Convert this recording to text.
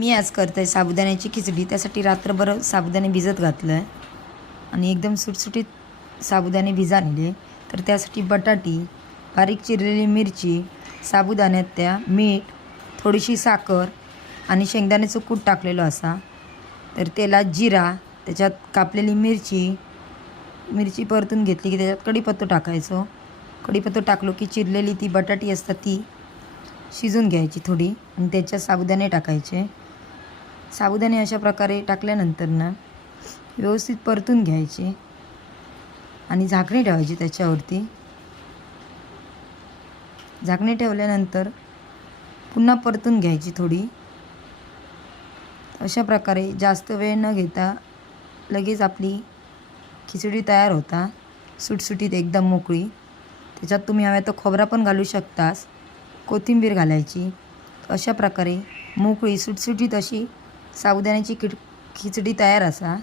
मी आज करते साबुदाण्याची खिचडी। त्यासाठी रात्रभर साबुदाणे भिजत घातलं आहे आणि एकदम सुटसुटीत साबुदाणे भिजाणले। तर त्यासाठी बटाटी, बारीक चिरलेली मिरची, साबुदाण्यात त्या मीठ, थोडीशी साखर आणि शेंगदाण्याचं कूट टाकलेलं असा। तर तेलात जिरा, त्याच्यात कापलेली मिरची परतून घेतली की त्याच्यात कढीपत्ता टाकायचो। कढीपत्ता टाकलो की चिरलेली ती बटाटी असतात ती शिजून घ्यायची थोडी आणि त्याच्यात साबुदाणे टाकायचे। साबुदाणे अशा प्रकारे टाकल्यानंतर ना व्यवस्थित परतून घ्यायचे आणि झाकणी ठेवायची त्याच्यावरती। झाकणी ठेवल्यानंतर पुन्हा परतून घ्यायची थोडी। अशा प्रकारे जास्त वेळ न घेता लगेच आपली खिचडी तयार होता, सुटसुटीत एकदम मोकळी। त्याच्यात तुम्ही हव्या तर खोबरा पण घालू शकतास, कोथिंबीर घालायची। अशा प्रकारे मोकळी सुटसुटीत अशी साबुदाण्याची खिचडी तयार असा।